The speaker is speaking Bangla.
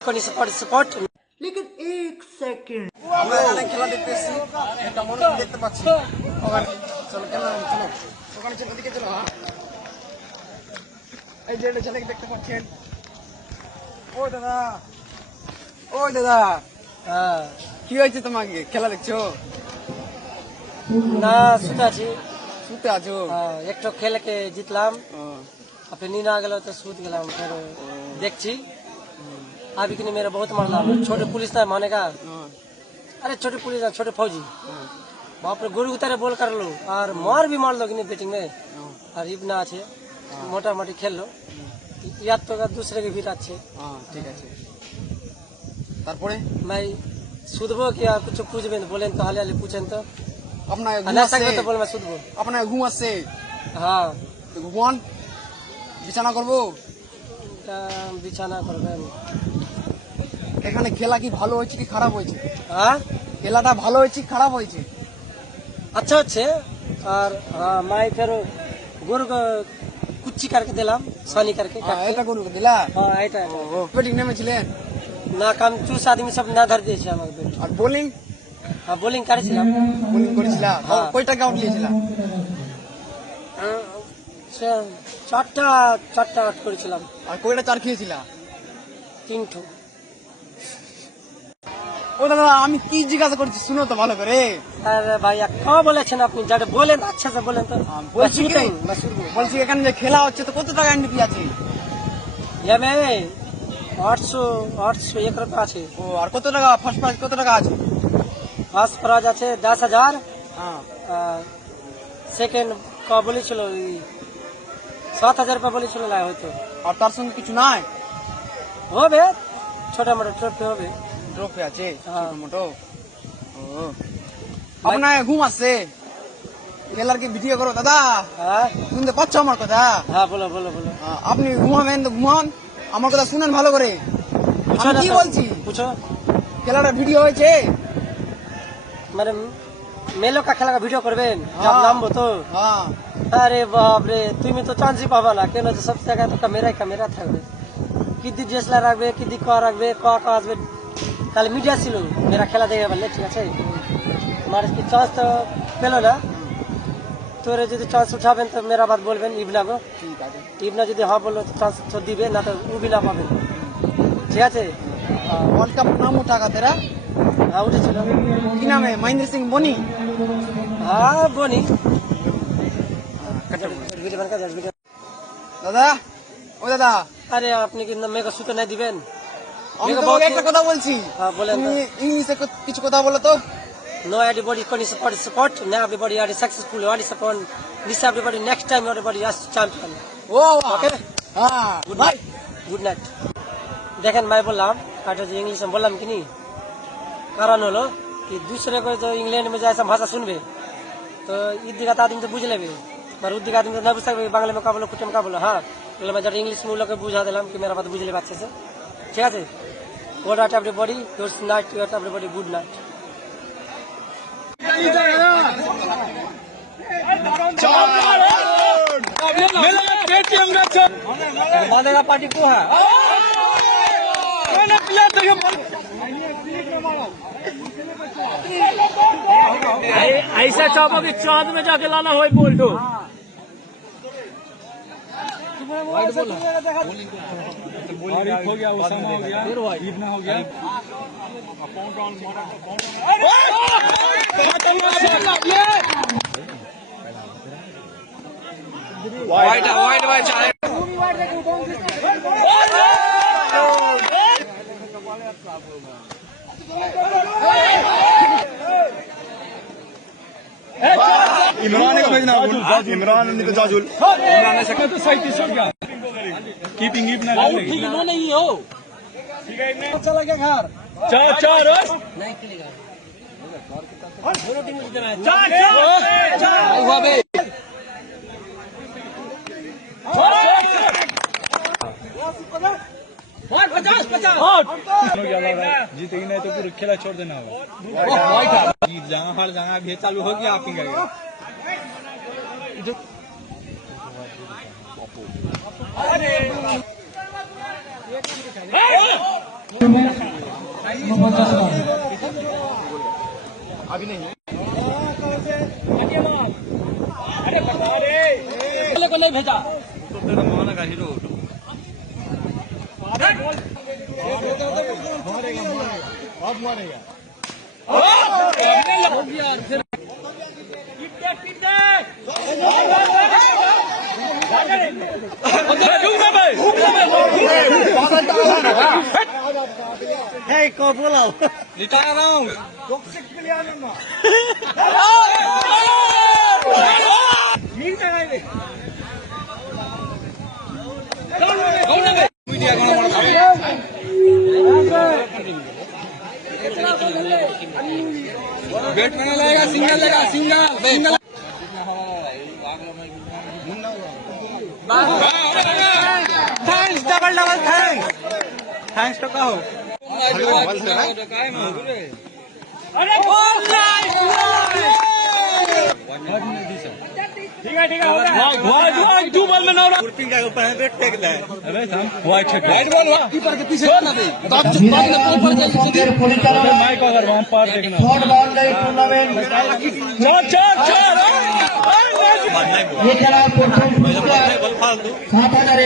स्पॉट लेकिन एक सेकंड আমরা এখানে খেলা দেখতে এসেছি, একটা মনিটর দেখতে পাচ্ছি ওখানে। চলো খেলা চলো, ওখানে চলো, ওদিকে চলো। হ্যাঁ, এই যে একটা ছেলেকে দেখতে পাচ্ছেন। ও দাদা, ও দাদা, কি হয়েছে তোমাকে? খেলা দেখছো? না শুতে আছি। শুতে আছো? একটু খেলে के জিতলাম, ও, फिर नींद आ गया तो सूत गया। फिर देखी अभी कि नहीं मेरा बहुत मारला। छोटे पुलिस ना मानेगा, ও, अरे छोटे पुलिस ना छोटे फौजी बाप रे गुरु उतारे बोल कर लो और मार भी मार लो कि नहीं बैटिंग में। ও, और इबना আছে मोटा मोटी खेल लो याद तो दूसरे के भी अच्छे। ও, ঠিক আছে। তারপরে मैं सुधबो कि आप कुछ पूछबेन बोलेन तो हाले हाले पूछेन तो আপনার ঘুম ना আসছে? सकबे तो बोल मैं सुधबो। আপনার ঘুম আসছে? हाँ তো ঘুমান, বিছানা করবো। बिछाना करबेन। এখানে খেলা কি ভালো হয়েছে কি খারাপ হয়েছে? हाँ খেলাটা ভালো হয়েছে কি খারাপ হয়েছে? अच्छा अच्छे और हाँ मैं फिर गुरु को कुच्ची करके दिलाम सानी करके এটা গরু দিলা? हाँ এটা ও, ব্যাটিং নেমেছিলেন? ना काम चूस आदमी सब ना धर दिए हमारे बेट। আর বোলিং? हाँ बोलिंग करेছিলাম। বোলিং করেছিলা? হ্যাঁ। কয়টাকে আউট দিয়েছিলা? চারটা আউট করেছিলাম। আর কয়টা চার খেয়েছিলা? তিনটো। ও দাদা, আমি কি জিজ্ঞাসা করছি শুনো তো ভালো করে। अरे भैया क्या बोलेছেন আপনি? যাতে বলেন अच्छा से बोलें तो বলছি কি, मैं सुनबो। বলছি এখানে যে খেলা হচ্ছে তো কত টাকা এন্ট্রি আছে? ये में 801 रुपया আছে। ও, আর কত টাকা ফার্স্ট প্রাইজ কত টাকা আছে? ফার্স্ট প্রাইজ আছে 10,000। হ্যাঁ, সেকেন্ড ক বলেছিল 7,000 रुपया বলেছিল না হয়তো। আর তার সঙ্গে কিছু নাই? হবে ছোটা মোটা ট্রফি হবে। ট্রফি আছে হ্যাঁ। ছোট মোটো? ও, আপনার ঘুম আসছে? খেলার কি ভিডিও করো দাদা? হ্যাঁ শুনতে পাচ্ছ আমার কথা? হ্যাঁ বলো বলো বলো। আপনি ঘুমাবেন তো ঘুমান, আমার কথা শুনেন ভালো করে। पूछो আমি ना কি सब, বলছি? पूछो খেলাটা ভিডিও হয়েছে? মানে মেলো কা খেলা ভিডিও করবেন জব হ্যাঁ। নামবো তো? হ্যাঁ, আরে বাপ রে তুমি তো চান্সই পাবা না কেন যে সব জায়গায় তো ক্যামেরা থাকবে। কি দি ডিএসএলআর রাখবে, কি দি কা রাখবে, কা আসবে। তাহলে মিডিয়া ছিল মেরা খেলা দেখে বললে ঠিক আছে। তোমার কি চান্স তো পেলো না, তোরে যদি চান্স উঠাবেন তো মেরা বাদ বলবেন ইবনা গো। ঠিক আছে। ইবনা যদি হ্যাঁ বললো তো চান্স তো দিবে, না তো ও भी না পাবেন। ঠিক আছে वर्ल्ड कप नाम उठा का तेरा? হ্যাঁ উঠেছিল। কি নামে? মহেন্দ্র সিং ধোনি? হ্যাঁ বনি দাদা, ও দাদা, আরে আপনি কি মেঘা সুতো নাই দিবেন? আমি মেঘা তোমাকে একটা কথা বলছি। হ্যাঁ বলেন তো। তুমি ইংলিশে কিছু কথা বলো তো। No everybody can support. Now everybody are successful. What is upon this everybody next time everybody is champion. O, Okay? হ্যাঁ, Good ভাই। night. Good night. দেখেন मैं বললাম এটা যে इंग्लिश में বললাম কি নি কারণ হলো कि दूसरे को तो इंग्लैंड में जैसा भाषा सुनबे तो इद्दिका आदमी तो बुझ लेबे पर उद्दिका आदमी तो ना बुझ सकबे बांग्ला में का बोलो कुटे में का बोलो। हाँ बोले मैं जब इंग्लिश में लोग बुझा दिलाम कि मेरा बात बुझ लेबे अच्छे से। ठीक है Good night everybody. Good night everybody. Good night. मानेगा पार्टी को है ऐसा चाहो कि चांद में जाके लाना हो बोल दो। हो गया उसामा हो गया इब्ना हो गया वाइड वाइड वाइड इमरान को भेजना इमरान नहीं तो जाजुल इमरान ने सकता तो 37 हो गया कीपिंग इब्ना ठीक ना नहीं हो चला गया घर चार चार नहीं खेलेगा चार चार जीतेगी नहीं तो पूरा खेला छोड़ देना होगा। जीत जहाँ हर जहाँ भी चालू हो गया आप ही करेगा। बैट में लगेगा, सिंगल लगा, single thanks, double double thanks, thanks तो कहो। अरे बोल ठीक है हो गया। दो बॉल में 9 रन। कुर्ती का ऊपर है बैट फेंक दे अबे हम व्हाइट है राइट बॉल हुआ कीपर के पीछे ना दे तब ऊपर अबे माइक अगर हम पार देखना ये খেলা প্রথম 7,000